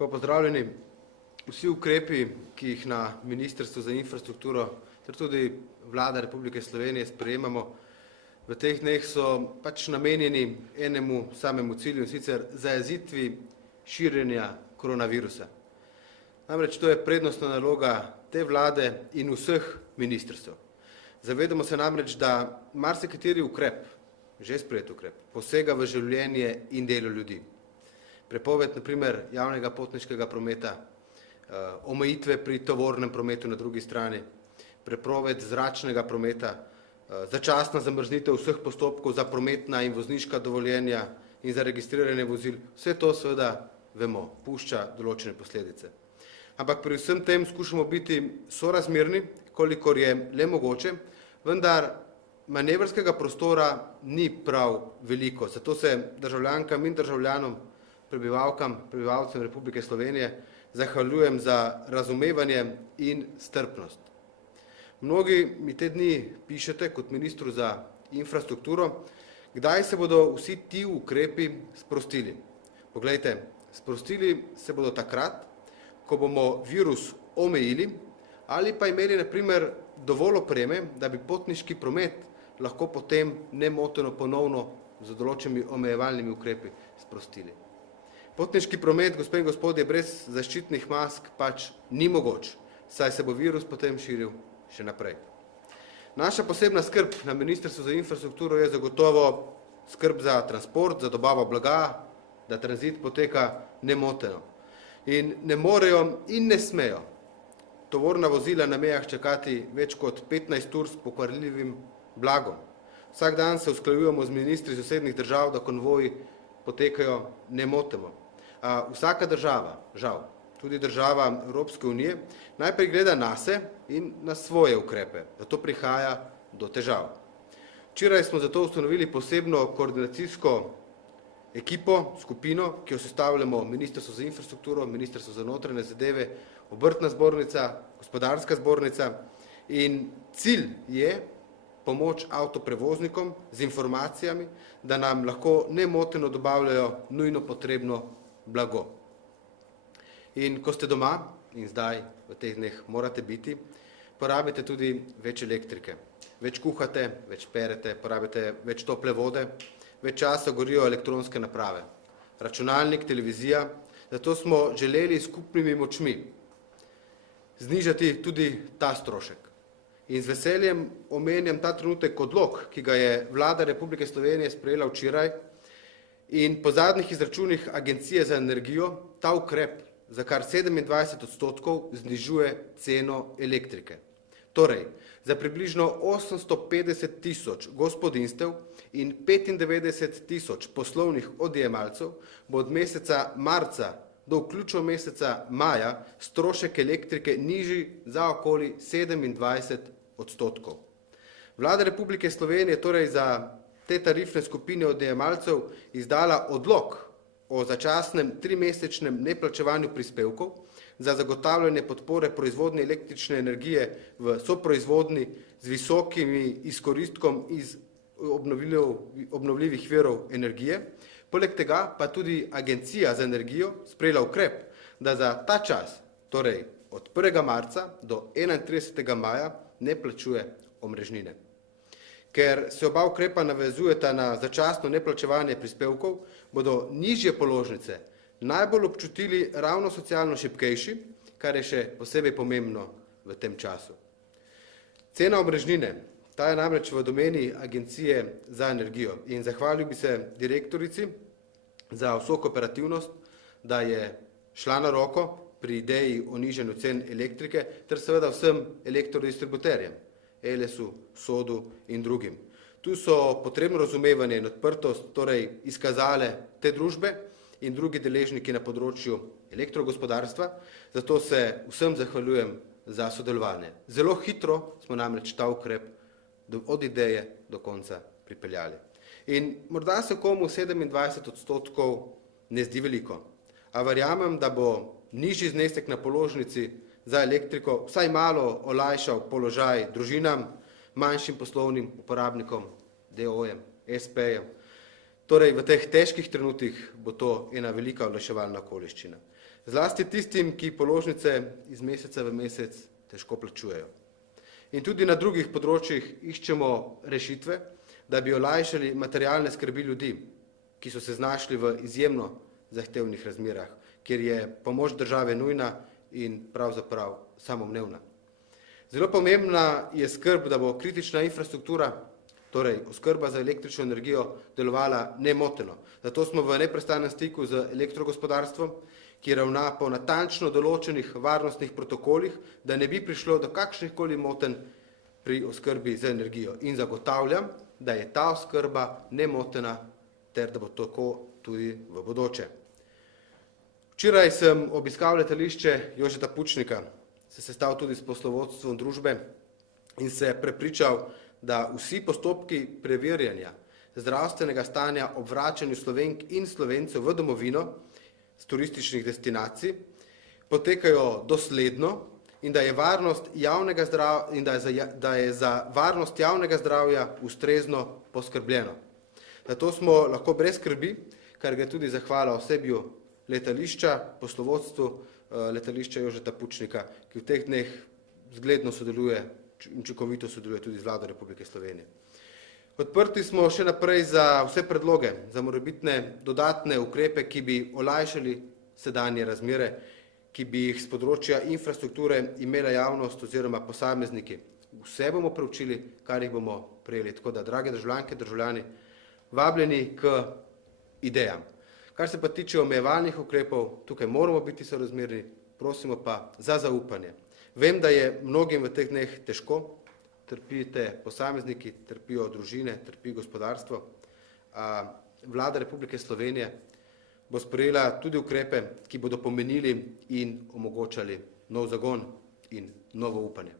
Lepo pozdravljeni. Vsi ukrepi, ki jih na Ministrstvu za infrastrukturo ter tudi Vlada Republike Slovenije sprejemamo v teh dneh, so pač namenjeni enemu samemu cilju, in sicer zajezitvi širjenja koronavirusa. Namreč to je prednostna naloga te vlade in vseh ministrstev. Zavedamo se namreč, da marsikateri ukrep, že sprejet ukrep, posega v življenje in delo ljudi. Prepoved, na primer, javnega potniškega prometa, omejitve pri tovornem prometu na drugi strani, prepoved zračnega prometa, začasna zamrznitev vseh postopkov za prometna in vozniška dovoljenja in za registriranje vozil. Vse to seveda vemo, pušča določene posledice. Ampak pri vsem tem skušamo biti sorazmerni, kolikor je le mogoče, vendar manevrskega prostora ni prav veliko. Zato se državljankam in državljanom, prebivalcem Republike Slovenije zahvaljujem za razumevanje in strpnost. Mnogi mi te dni pišete kot ministru za infrastrukturo, kdaj se bodo vsi ti ukrepi sprostili. Poglejte, sprostili se bodo takrat, ko bomo virus omejili ali pa imeli na primer dovolj opreme, da bi potniški promet lahko potem nemoteno ponovno z določenimi omejevalnimi ukrepi sprostili. Potniški promet, gospe in gospodje, brez zaščitnih mask pač ni mogoč, saj se bo virus potem širil še naprej. Naša posebna skrb na Ministrstvu za infrastrukturo je zagotovo skrb za transport, za dobavo blaga, da tranzit poteka nemoteno. In ne morejo in ne smejo tovorna vozila na mejah čakati več kot 15 ur s pokvarljivim blagom. Vsak dan se usklajujemo z ministri sosednjih držav, da konvoji potekajo nemoteno. Vsaka država, žal, tudi država Evropske unije, najprej gleda nase in na svoje ukrepe, zato prihaja do težav. Včeraj smo zato ustanovili posebno koordinacijsko ekipo, skupino, ki jo sestavljamo Ministrstvo za infrastrukturo, Ministrstvo za notranje zadeve, Obrtna zbornica, Gospodarska zbornica, in cilj je pomoč avtoprevoznikom z informacijami, da nam lahko nemoteno dobavljajo nujno potrebno blago. In ko ste doma, in zdaj v teh dneh morate biti, porabite tudi več elektrike. Več kuhate, več perete, porabite več tople vode, več časa gorijo elektronske naprave. Računalnik, televizija, zato smo želeli skupnimi močmi znižati tudi ta strošek. In z veseljem omenjam ta trenutek odlok, ki ga je Vlada Republike Slovenije sprejela včeraj, in po zadnjih izračunih Agencije za energijo ta ukrep za kar 27% znižuje ceno elektrike. Torej, za približno 850 tisoč gospodinjstev in 95 tisoč poslovnih odjemalcev bo od meseca marca do vključno meseca maja strošek elektrike nižji za okoli 27%. Vlada Republike Slovenije torej za te tarifne skupine odjemalcev izdala odlok o začasnem 3-mesečnem neplačevanju prispevkov za zagotavljanje podpore proizvodnje električne energije v soproizvodnji z visokimi izkoristkom iz obnovljivih virov energije. Poleg tega pa tudi Agencija za energijo sprejela ukrep, da za ta čas, torej od 1. marca do 31. maja, ne plačuje omrežnine. Ker se oba ukrepa navezujeta na začasno neplačevanje prispevkov, bodo nižje položnice najbolj občutili ravno socialno šibkejši, kar je še posebej pomembno v tem času. Cena omrežnine, ta je namreč v domeni Agencije za energijo, in zahvalil bi se direktorici za vso kooperativnost, da je šla na roko pri ideji o nižanju cen elektrike ter seveda vsem elektrodistributerjem, Elesu, Sodu in drugim. Tu so potrebno razumevanje in odprtost torej izkazale te družbe in drugi deležniki na področju elektrogospodarstva, zato se vsem zahvaljujem za sodelovanje. Zelo hitro smo namreč ta ukrep od ideje do konca pripeljali. In morda se komu 27% ne zdi veliko, a verjamem, da bo nižji znesek na položnici za elektriko vsaj malo olajšal položaj družinam, manjšim poslovnim uporabnikom, DO-jem, SP-jem. Torej, v teh težkih trenutkih bo to ena velika olajševalna okoliščina. Zlasti tistim, ki položnice iz meseca v mesec težko plačujejo. In tudi na drugih področjih iščemo rešitve, da bi olajšali materialne skrbi ljudi, ki so se znašli v izjemno zahtevnih razmerah, kjer je pomoč države nujna in pravzaprav samoumevna. Zelo pomembna je skrb, da bo kritična infrastruktura, torej oskrba za električno energijo, delovala nemoteno. Zato smo v neprestanem stiku z elektrogospodarstvom, ki ravna po natančno določenih varnostnih protokolih, da ne bi prišlo do kakšnihkoli motenj pri oskrbi z energijo. In zagotavljam, da je ta oskrba nemotena ter da bo tako tudi v bodoče. Včeraj sem obiskal letališče Jožeta Pučnika, se sestal tudi s poslovodstvom družbe in se prepričal, da vsi postopki preverjanja zdravstvenega stanja ob vračanju Slovenk in Slovencev v domovino z turističnih destinacij potekajo dosledno in da je za varnost javnega zdravja ustrezno poskrbljeno. Zato smo lahko brez skrbi, kar gre tudi zahvala osebju letališča, poslovodstvu letališča Jožeta Pučnika, ki v teh dneh zgledno sodeluje, učinkovito sodeluje tudi z Vlado Republike Slovenije. Odprti smo še naprej za vse predloge, za morebitne dodatne ukrepe, ki bi olajšali sedanje razmere, ki bi jih s področja infrastrukture imela javnost oziroma posamezniki. Vse bomo preučili, kar jih bomo prejeli. Tako da, drage državljanke, državljani, vabljeni k idejam. Kar se pa tiče omejevalnih ukrepov, tukaj moramo biti sorazmerni, prosimo pa za zaupanje. Vem, da je mnogim v teh dneh težko, trpite posamezniki, trpijo družine, trpi gospodarstvo. Vlada Republike Slovenije bo sprejela tudi ukrepe, ki bodo pomenili in omogočali nov zagon in novo upanje.